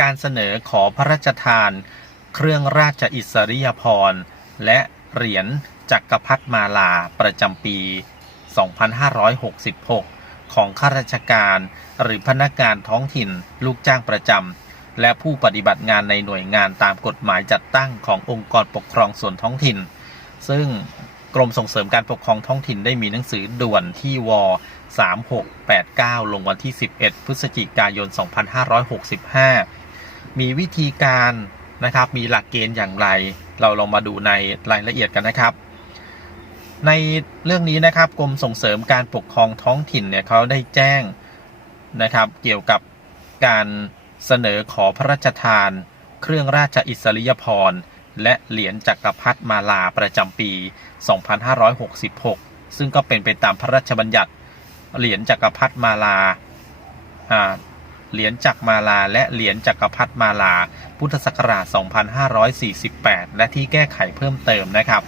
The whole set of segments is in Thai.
การเสนอขอพระราชทาน เครื่องราชอิสริยาภรณ์และเหรียญจักรพรรดิมาลาประจำปี 2566 ของข้าราชการหรือพนักงานท้องถิ่นลูกจ้างประจำและผู้ปฏิบัติงานในหน่วยงานตามกฎหมายจัดตั้งขององค์กรปกครองส่วนท้องถิ่น ซึ่งกรมส่งเสริมการปกครองท้องถิ่นได้มีหนังสือด่วนที่ว3689 ลงวันที่ 11 พฤศจิกายน 2565 มีวิธีการนะครับ มีหลักเกณฑ์อย่างไร เราลองมาดูในรายละเอียดกันนะครับ ในเรื่องนี้นะครับกรมส่งเสริมการปกครองท้องถิ่นเนี่ยเขาได้แจ้งนะครับ เกี่ยวกับการเสนอขอพระราชทาน เครื่องราชอิสริยาภรณ์และเหรียญจักรพรรดิมาลาประจำปี 2566 ซึ่งก็เป็นไปตามพระราชบัญญัติ เหรียญจักรพรรดิมาลาอ่า เหรียญจักรมาลา และเหรียญจักรพรรดิมาลา พุทธศักราช 2548 และที่แก้ไขเพิ่มเติมนะครับ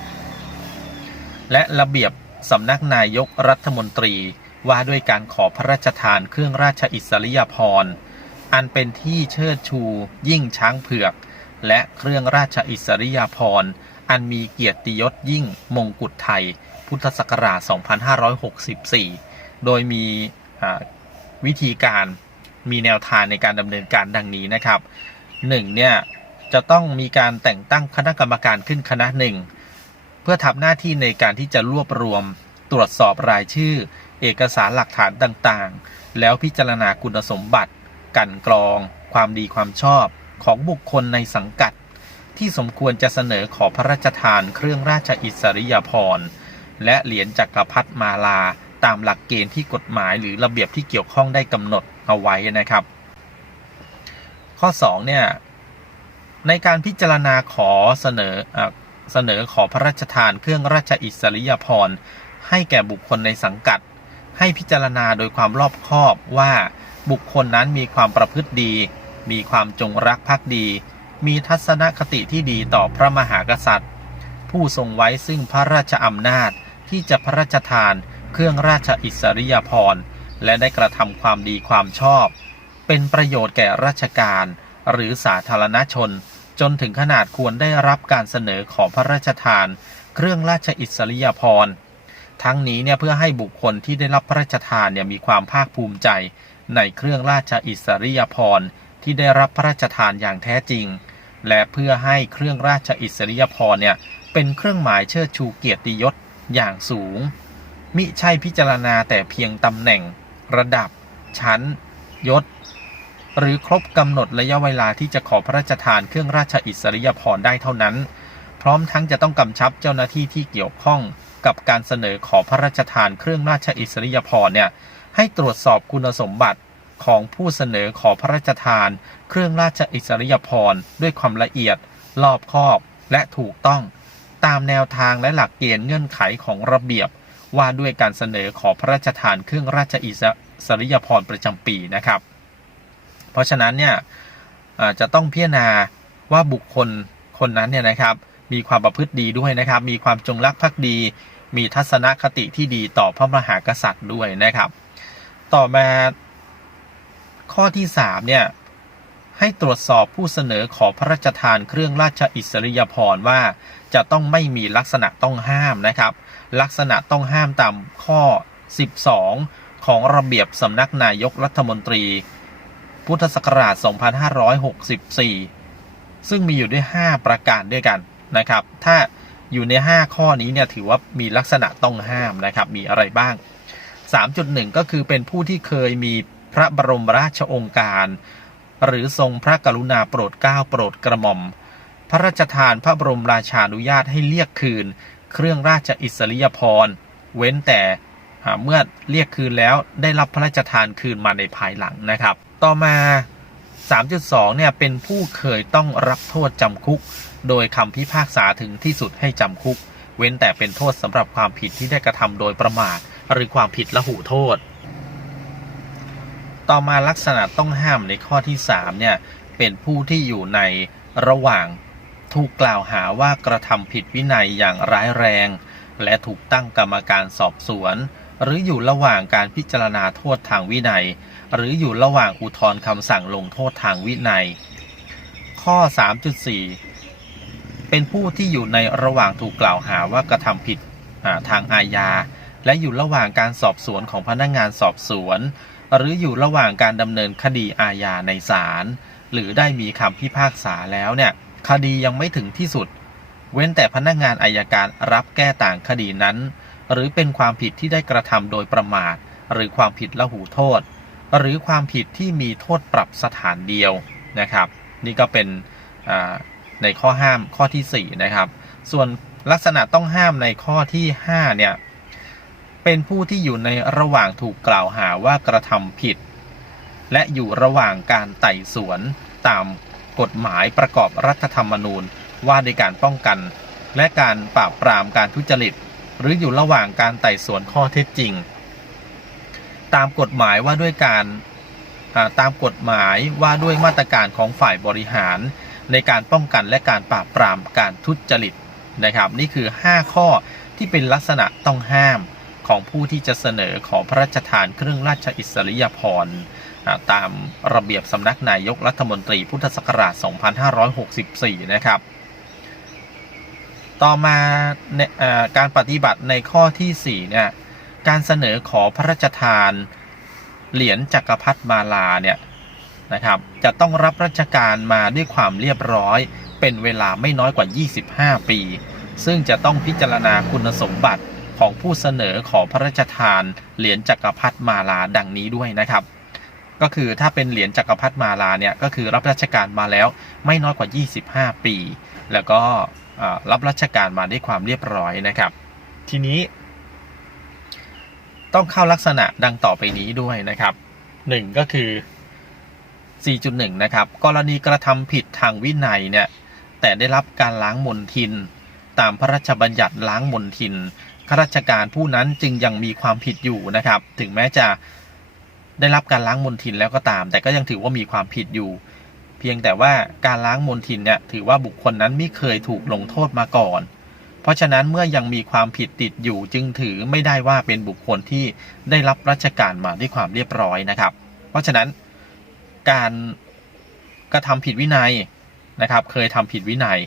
และระเบียบสำนักนายกรัฐมนตรีว่าด้วยการขอพระราชทานเครื่องราชอิสริยาภรณ์อันเป็นที่เชิดชู ยิ่งช้างเผือก และเครื่องราชอิสริยาภรณ์อันมีเกียรติยศยิ่งมงกุฎไทย พุทธศักราช 2564 โดยมีวิธีการ มีแนวทางในการดำเนินการดังนี้นะครับหนึ่งเนี่ยจะต้องมีการแต่งตั้งคณะกรรมการขึ้นคณะหนึ่งเพื่อทำหน้าที่ในการที่จะรวบรวม ตรวจสอบรายชื่อ เอกสารหลักฐานต่างๆ แล้วพิจารณาคุณสมบัติ กันกรอง ความดีความชอบของบุคคลในสังกัด ที่สมควรจะเสนอขอพระราชทานเครื่องราชอิสริยาภรณ์และเหรียญจักรพรรดิมาลาตามหลักเกณฑ์ที่กฎหมายหรือระเบียบที่เกี่ยวข้องได้กำหนด เอาไว้นะครับ ข้อ2เนี่ยในการพิจารณาขอเสนอเอเสนอขอพระราชทานเครื่องราชอิสริยาภรณ์ให้แก่บุคคลในสังกัด ให้พิจารณาโดยความรอบคอบว่าบุคคลนั้นมีความประพฤติดี มีความจงรักภักดี มีทัศนคติที่ดีต่อพระมหากษัตริย์ ผู้ทรงไว้ซึ่งพระราชอำนาจที่จะพระราชทานเครื่องราชอิสริยาภรณ์ และได้กระทำความดีความชอบ เป็นประโยชน์แก่ราชการ หรือสาธารณชน จนถึงขนาดควรได้รับการเสนอขอพระราชทาน เครื่องราชอิสริยาภรณ์ทั้งนี้เนี่ยเพื่อให้บุคคลที่ได้รับพระราชทานเนี่ยมีความภาคภูมิใจ ในเครื่องราชอิสริยาภรณ์ที่ได้รับพระราชทานอย่างแท้จริง และเพื่อให้เครื่องราชอิสริยาภรณ์เนี่ยเป็นเครื่องหมายเชิดชูเกียรติยศอย่างสูง มิใช่พิจารณาแต่เพียงตำแหน่ง ระดับ ชั้น ยศ หรือครบกำหนดระยะเวลาที่จะขอพระราชทานเครื่องราชอิสริยาภรณ์ได้เท่านั้น พร้อมทั้งจะต้องกำชับเจ้าหน้าที่ที่เกี่ยวข้องกับการเสนอขอพระราชทานเครื่องราชอิสริยาภรณ์เนี่ยให้ตรวจสอบคุณสมบัติของผู้เสนอขอพระราชทาน เครื่องราชอิสริยาภรณ์ด้วยความละเอียด รอบคอบและถูกต้อง ตามแนวทางและหลักเกณฑ์เงื่อนไขของระเบียบ ว่าด้วยการเสนอขอพระราชทานเครื่องราชอิสริยาภรณ์ประจำปีนะครับ เพราะฉะนั้นเนี่ยจะต้องพิจารณาว่าบุคคลคนนั้นเนี่ยนะครับ มีความประพฤติดีด้วยนะครับ มีความจงรักภักดี มีทัศนคติที่ดีต่อพระมหากษัตริย์ด้วยนะครับ ต่อมาข้อที่3เนี่ยให้ตรวจสอบผู้เสนอขอพระราชทานเครื่องราชอิสริยาภรณ์ว่า จะต้องไม่มีลักษณะต้องห้ามนะครับ ลักษณะต้องห้ามตามข้อ 12 ของระเบียบสำนักนายกรัฐมนตรี พุทธศักราช 2564 ซึ่งมีอยู่ด้วย 5 ประการด้วยกันนะครับ ถ้าอยู่ใน 5 ข้อนี้เนี่ยถือว่ามีลักษณะต้องห้ามนะครับ มีอะไรบ้าง 3.1 ก็คือเป็นผู้ที่เคยมีพระบรมราชองค์การ หรือทรงพระกรุณาโปรดเกล้าโปรดกระหม่อม พระราชทานพระบรมราชานุญาตให้เรียกคืน เครื่องราชอิสริยาภรณ์เว้นแต่เมื่อเรียกคืนแล้วได้รับพระราชทานคืนมาในภายหลังนะครับ ต่อมา 3.2 เนี่ยเป็นผู้เคยต้องรับโทษจำคุก โดยคำพิพากษาถึงที่สุดให้จำคุก เว้นแต่เป็นโทษสำหรับความผิดที่ได้กระทำโดยประมาทหรือความผิดละหูโทษ ต่อมาลักษณะต้องห้ามในข้อที่ 3 เนี่ยเป็นผู้ที่อยู่ในระหว่าง ถูกกล่าวหาว่ากระทำผิดวินัยอย่างร้ายแรง และถูกตั้งกรรมการสอบสวน หรืออยู่ระหว่างการพิจารณาโทษทางวินัย หรืออยู่ระหว่างอุทธรณ์คำสั่งลงโทษทางวินัย ข้อ 3.4 เป็นผู้ที่อยู่ในระหว่างถูกกล่าวหาว่ากระทำผิดทางอาญา และอยู่ระหว่างการสอบสวนของพนักงานสอบสวน หรืออยู่ระหว่างการดำเนินคดีอาญาในศาลหรือได้มีคำพิพากษาแล้วเนี่ย คดียังไม่ถึงที่สุด เว้นแต่พนักงานอายการรับแก้ต่างคดีนั้น หรือเป็นความผิดที่ได้กระทำโดยประมาท หรือความผิดละหูโทษ หรือความผิดที่มีโทษปรับสถานเดียวนะครับ นี่ก็เป็นในข้อห้ามข้อที่ 4 นะครับ ส่วนลักษณะต้องห้ามในข้อที่ 5 เนี่ย เป็นผู้ที่อยู่ในระหว่างถูกกล่าวหาว่ากระทำผิด และอยู่ระหว่างการไต่สวนตาม กฎหมายประกอบรัฐธรรมนูญว่าในการป้องกัน และการปราบปรามการทุจริต หรืออยู่ระหว่างการไต่สวนข้อเท็จจริง ตามกฎหมายว่าด้วยการาตามกฎหมายว่าด้วยมาตรการของฝ่ายบริหาร ในการป้องกันและการปราบปรามการทุจริตนะครับ นี่คือ 5 ข้อที่เป็นลักษณะต้องห้ามของผู้ที่จะเสนอขอพระราชทานเครื่องราชอิสริยาภรณ์ ตามระเบียบสำนักนายกรัฐมนตรีพุทธศักราช 2564 นะครับ ต่อมาอ่อการปฏิบัติในข้อทีสี่ 4 เนี่ย การเสนอขอพระราชทานเหรียญจักรพรรดิมาลาเนี่ยนะครับ จะต้องรับราชการมาด้วยความเรียบร้อย เป็นเวลาไม่น้อยกว่า 25 ปี ซึ่งจะต้องพิจารณาคุณสมบัติของผู้เสนอขอพระราชทานเหรียญจักรพรรดิมาลาดังนี้ด้วยนะครับ ก็คือถ้าเป็นเหรียญจักรพรรดิมาลาเนี่ยก็คือรับราชการมาแล้วไม่น้อยกว่า 25 ปี แล้วก็รับราชการมาด้วยความเรียบร้อยนะครับ ทีนี้ ต้องเข้าลักษณะดังต่อไปนี้ด้วยนะครับ 1 ก็คือ 4.1 นะครับ กรณีกระทำผิดทางวินัยเนี่ยแต่ได้รับการล้างมนทิน ตามพระราชบัญญัติล้างมนทินข้าราชการผู้นั้นจึงยังมีความผิดอยู่นะครับ ถึงแม้จะ ได้รับการล้างมนทินแล้วก็ตาม แต่ก็ยังถือว่ามีความผิดอยู่ เพียงแต่ว่าการล้างมนทินเนี่ยถือว่าบุคคลนั้นไม่เคยถูกลงโทษมาก่อน เพราะฉะนั้นเมื่อยังมีความผิดติดอยู่จึงถือไม่ได้ว่าเป็นบุคคลที่ได้รับราชการมาด้วยความเรียบร้อยนะครับ เพราะฉะนั้นการกระทำผิดวินัยนะครับ เคยทำผิดวินัย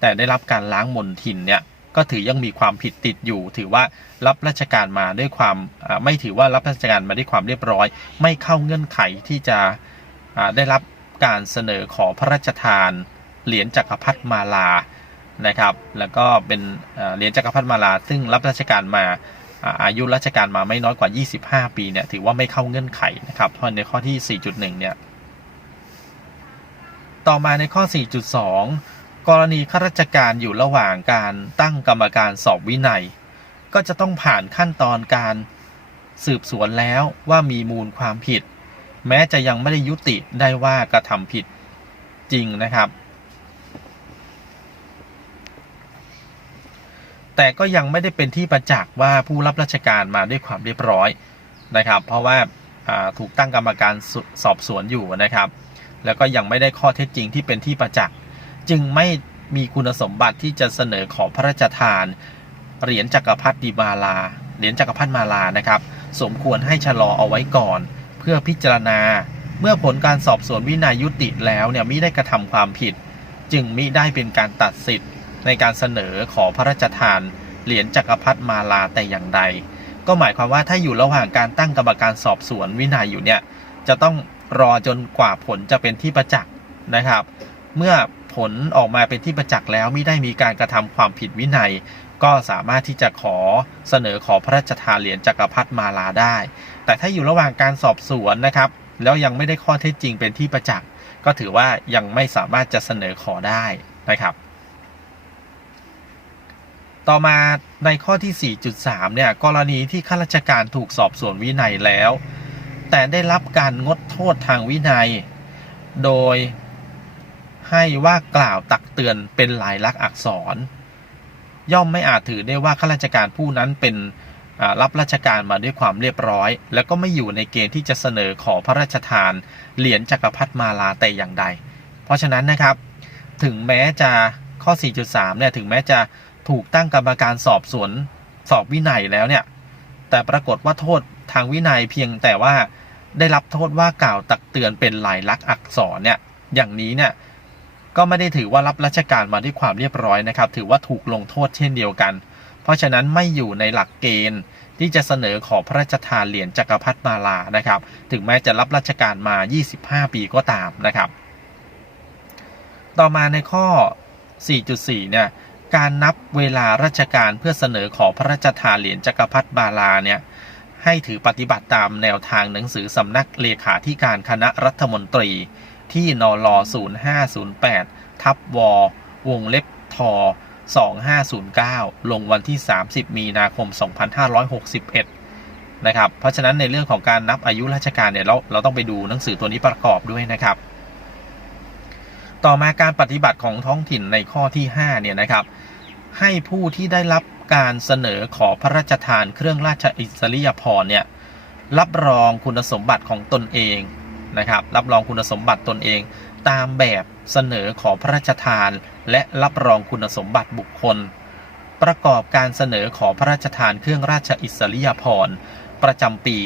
แต่ได้รับการล้างมนทินเนี่ย ก็ถือยังมีความผิดติดอยู่ ถือว่ารับราชการมาด้วยความไม่ถือว่ารับราชการมาด้วยความเรียบร้อย ไม่เข้าเงื่อนไขที่จะได้รับการเสนอขอพระราชทานเหรียญจักรพรรดิมาลานะครับ แล้วก็เป็นเหรียญจักรพรรดิมาลา ซึ่งรับราชการมาอาอายุราชการมาไม่น้อยกว่า 25 ปีเนี่ยถือว่าไม่เข้าเงื่อนไขนะครับเพราะในข้อที่ 4.1 เนี่ย ต่อมาในข้อ 4.2 กรณีข้าราชการอยู่ระหว่างการตั้งกรรมการสอบวินัย ก็จะต้องผ่านขั้นตอนการสืบสวนแล้วว่ามีมูลความผิด แม้จะยังไม่ได้ยุติได้ว่ากระทำผิดจริงนะครับ แต่ก็ยังไม่ได้เป็นที่ประจักษ์ว่าผู้รับราชการมาด้วยความเรียบร้อยนะครับ เพราะว่าาถูกตั้งกรรมการสสอบสวนอยู่นะครับ แล้วก็ยังไม่ได้ข้อเท็จจริงที่เป็นที่ประจักษ์ จึงไม่มีคุณสมบัติที่จะเสนอขอพระราชทาน เหรียญจักรพรรดิมาลา เหรียญจักรพรรดิมาลานะครับ สมควรให้ชะลอเอาไว้ก่อน เพื่อพิจารณา เมื่อผลการสอบสวนวินัยยุติแล้วเนี่ยมิได้กระทำความผิด จึงมิได้เป็นการตัดสิทธิ์ ในการเสนอขอพระราชทาน เหรียญจักรพรรดิมาลาแต่อย่างใด ก็หมายความว่าถ้าอยู่ระหว่างการตั้งกรรมการสอบสวนวินัยอยู่เนี่ยจะต้องรอจนกว่าผลจะเป็นที่ประจักษ์นะครับ เมื่อ ผลออกมาเป็นที่ประจักษ์แล้วไม่ได้มีการกระทำความผิดวินัย ก็สามารถที่จะขอเสนอขอพระราชทานเหรียญจักรพรรดิมาลาได้ แต่ถ้าอยู่ระหว่างการสอบสวนนะครับ แล้วยังไม่ได้ข้อเท็จจริงเป็นที่ประจักษ์ก็ถือว่ายังไม่สามารถจะเสนอขอได้นะครับ ต่อมาในข้อที่ 4.3 เนี่ยกรณีที่ข้าราชการถูกสอบสวนวินัยแล้ว แต่ได้รับการงดโทษทางวินัย โดย ให้ว่ากล่าวตักเตือนเป็นลายลักษณ์อักษร ย่อมไม่อาจถือได้ว่าข้าราชการผู้นั้นเป็นรับราชการมาด้วยความเรียบร้อย แล้วก็ไม่อยู่ในเกณฑ์ที่จะเสนอขอพระราชทาน เหรียญจักรพรรดิมาลาแต่อย่างใด เพราะฉะนั้นนะครับ ถึงแม้จะข้อ 4.3 เนี่ยถึงแม้จะถูกตั้งกรรมการสอบสวนสอบวินัยแล้วเนี่ยแต่ปรากฏว่าโทษทางวินัยเพียงแต่ว่าได้รับโทษว่ากล่าวตักเตือนเป็นลายลักษณ์อักษรเนี่ยอย่างนี้เนี่ย ก็ไม่ได้ถือว่ารับราชการมาด้วยความเรียบร้อยนะครับ ถือว่าถูกลงโทษเช่นเดียวกัน เพราะฉะนั้นไม่อยู่ในหลักเกณฑ์ที่จะเสนอขอพระราชทานเหรียญจักรพรรดิมาลานะครับ ถึงแม้จะรับราชการมา 25 ปีก็ตามนะครับ ต่อมาในข้อ 4.4 เนี่ย การนับเวลาราชการเพื่อเสนอขอพระราชทานเหรียญจักรพรรดิมาลาเนี่ยให้ถือปฏิบัติตามแนวทางหนังสือสำนักเลขาธิการคณะรัฐมนตรี ที่นล0508 ทับววงเล็บทอ2509 ลงวันที่ 30 มีนาคม 2561 นะครับ เพราะฉะนั้นในเรื่องของการนับอายุราชการเนี่ยเราเราต้องไปดูหนังสือตัวนี้ประกอบด้วยนะครับ ต่อมาการปฏิบัติของท้องถิ่นในข้อที่ 5 เนี่ยนะครับ ให้ผู้ที่ได้รับการเสนอขอพระราชทานเครื่องราชอิสริยาภรณ์เนี่ยรับรองคุณสมบัติของตนเอง นะครับรับรองคุณสมบัติตนเอง ตามแบบเสนอขอพระราชทาน และรับรองคุณสมบัติบุคคล ประกอบการเสนอขอพระราชทานเครื่องราชอิสริยาภรณ์ประจำปี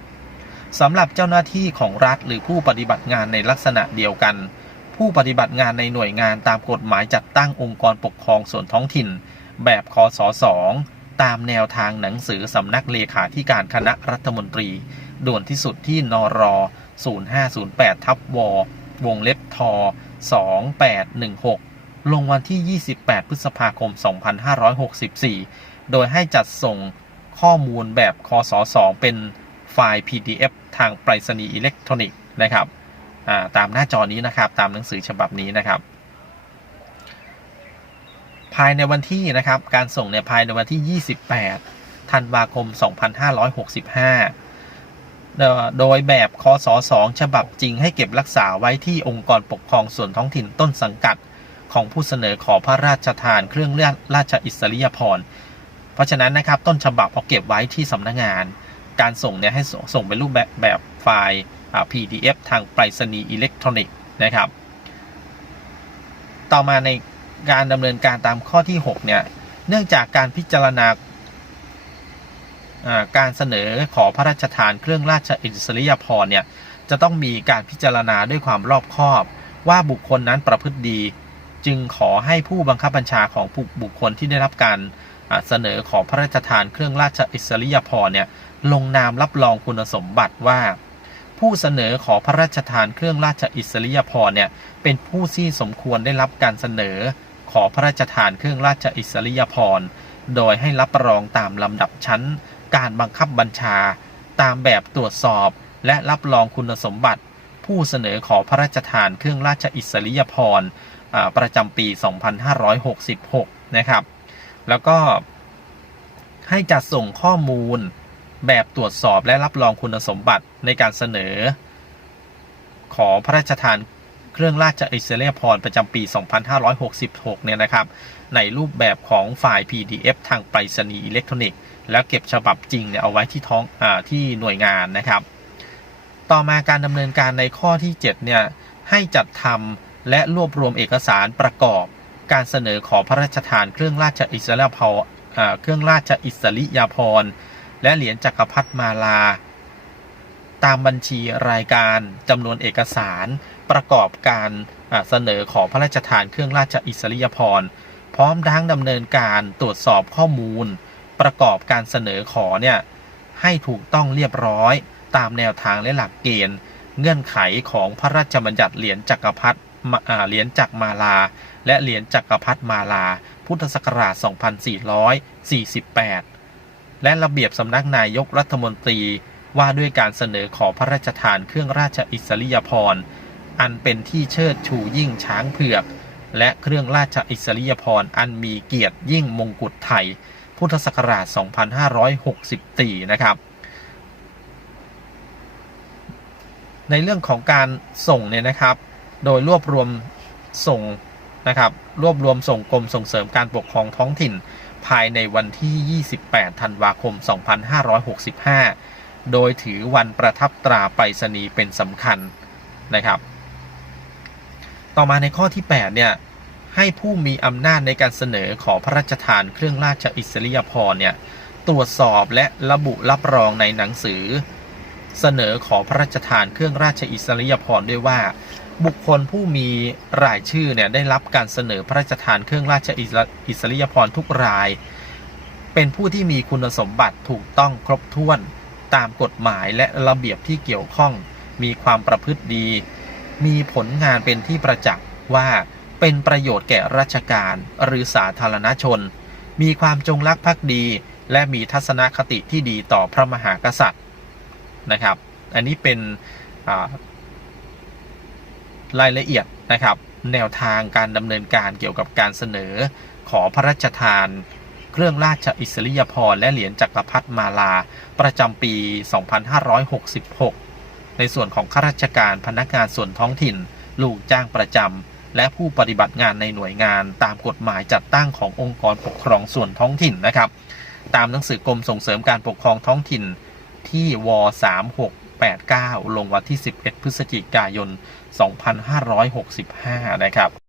2566 สำหรับเจ้าหน้าที่ของรัฐหรือผู้ปฏิบัติงานในลักษณะเดียวกัน ผู้ปฏิบัติงานในหน่วยงานตามกฎหมายจัดตั้งองค์กรปกครองส่วนท้องถิ่น แบบคศ2ตามแนวทางหนังสือสำนักเลขาธิการคณะรัฐมนตรี ด่วนที่สุดที่นร0508 ทับววงเล็บท2816 ลงวันที่ 28 พฤษภาคม 2564 โดยให้จัดส่งข้อมูลแบบคศ2เป็นไฟล์ PDF ทางไปรษณีย์อิเล็กทรอนิกส์นะครับาตามหน้าจอนี้นะครับ ตามหนังสือฉบับนี้นะครับ ภายในวันที่นะครับ การส่งเนี่ยภายในวันที่ 28 ธันวาคม 2565 โดยแบบคศ2ฉบับจริงให้เก็บรักษาไว้ที่องค์กรปกครองส่วนท้องถิ่นต้นสังกัดของผู้เสนอขอพระราชทานเครื่องเลื่อนราชอิสริยาภรณ์เพราะฉะนั้นนะครับต้นฉบับเอาเก็บไว้ที่สำนักงาน การส่งเนี่ยให้ส่งส่งเป็นรูปแบบแบบไฟล์ PDF ทางไปรษณีย์อิเล็กทรอนิกส์นะครับ ต่อมาในการดำเนินการตามข้อที่ 6 เนี่ย เนื่องจากการพิจารณา การเสนอขอพระราชทานเครื่องราชอิสริยาภรณ์เนี่ยจะต้องมีการพิจารณาด้วยความรอบคอบ ว่าบุคคลนั้นประพฤติดี จึงขอให้ผู้บังคับบัญชาของผู้บุคคลที่ได้รับการเสนอขอพระราชทานเครื่องราชอิสริยาภรณ์เนี่ยลงนามรับรองคุณสมบัติว่า ผู้เสนอขอพระราชทานเครื่องราชอิสริยาภรณ์เนี่ยเป็นผู้ที่สมควรได้รับการเสนอขอพระราชทานเครื่องราชอิสริยาภรณ์โดยให้รับรองตามลำดับชั้น การบังคับบัญชา ตามแบบตรวจสอบ และรับรองคุณสมบัติ ผู้เสนอขอพระราชทานเครื่องราชอิสริยาภรณ์ประจำปี 2566 นะครับ แล้วก็ให้จัดส่งข้อมูลแบบตรวจสอบและรับรองคุณสมบัติในการเสนอ ขอพระราชทานเครื่องราชอิสริยาภรณ์ประจำปี 2566 เนี่ยนะครับ ในรูปแบบของไฟล์ PDF ทางไปรษณีย์อิเล็กทรอนิกส์ แล้วเก็บฉบับจริงเนี่ยเอาไว้ที่ท้องอาที่หน่วยงานนะครับ ต่อมาการดำเนินการในข้อที่7เนี่ยให้จัดทำและรวบรวมเอกสารประกอบการเสนอขอพระราชทานเครื่องราชอิสริยาภรณ์เครื่องราชอิสริยาภรณ์ และเหรียญจักรพรรดิมาลา ตามบัญชีรายการจำนวนเอกสารประกอบการเสนอขอพระราชทานเครื่องราชอิสริยาภรณ์ พร้อมทั้งดำเนินการตรวจสอบข้อมูล ประกอบการเสนอขอเนี่ยให้ถูกต้องเรียบร้อย ตามแนวทางและหลักเกณฑ์ เงื่อนไขของพระราชบัญญัติเหรียญจักรพรรดิเหรียญจักรมาลา และเหรียญจักรพรรดิมาลา พุทธศักราช 2448 และระเบียบสำนักนายกรัฐมนตรีว่าด้วยการเสนอขอพระราชทานเครื่องราชอิสริยาภรณ์อันเป็นที่เชิดชูยิ่งช้างเผือก และเครื่องราชอิสริยาภรณ์อันมีเกียรติยิ่งมงกุฎไทย พุทธศักราช 2564 นะครับ ในเรื่องของการส่งเนี่ยนะครับ โดยรวบรวมส่งนะครับ รวบรวมส่งกรมส่งเสริมการปกครองท้องถิ่น ภายในวันที่ 28 ธันวาคม 2565 โดยถือวันประทับตราไปรษณีย์เป็นสำคัญนะครับ ต่อมาในข้อที่ 8 เนี่ย ให้ผู้มีอำนาจในการเสนอขอพระราชทานเครื่องราชอิสริยาภรณ์เนี่ยตรวจสอบและระบุรับรองในหนังสือ เสนอขอพระราชทานเครื่องราชอิสริยาภรณ์ด้วยว่า บุคคลผู้มีรายชื่อเนี่ยได้รับการเสนอพระราชทานเครื่องราชอิสริยาภรณ์ทุกราย เป็นผู้ที่มีคุณสมบัติถูกต้องครบถ้วนตามกฎหมายและระเบียบที่เกี่ยวข้อง มีความประพฤติดี มีผลงานเป็นที่ประจักษ์ว่า เป็นประโยชน์แก่ราชการหรือสาธารณชน มีความจงรักภักดี และมีทัศนคติที่ดีต่อพระมหากษัตริย์นะครับ อันนี้เป็นรายละเอียดนะครับ แนวทางการดำเนินการเกี่ยวกับการเสนอขอพระราชทาน เครื่องราชอิสริยาภรณ์และเหรียญจักรพรรดิมาลา ประจำปี 2566 ในส่วนของข้าราชการพนักงานส่วนท้องถิ่น ลูกจ้างประจำ และผู้ปฏิบัติงานในหน่วยงานตามกฎหมายจัดตั้งขององค์กรปกครองส่วนท้องถิ่นนะครับ ตามหนังสือกรมส่งเสริมการปกครองท้องถิ่นที่ว3689 ลงวันที่ 11 พฤศจิกายน 2565 นะครับ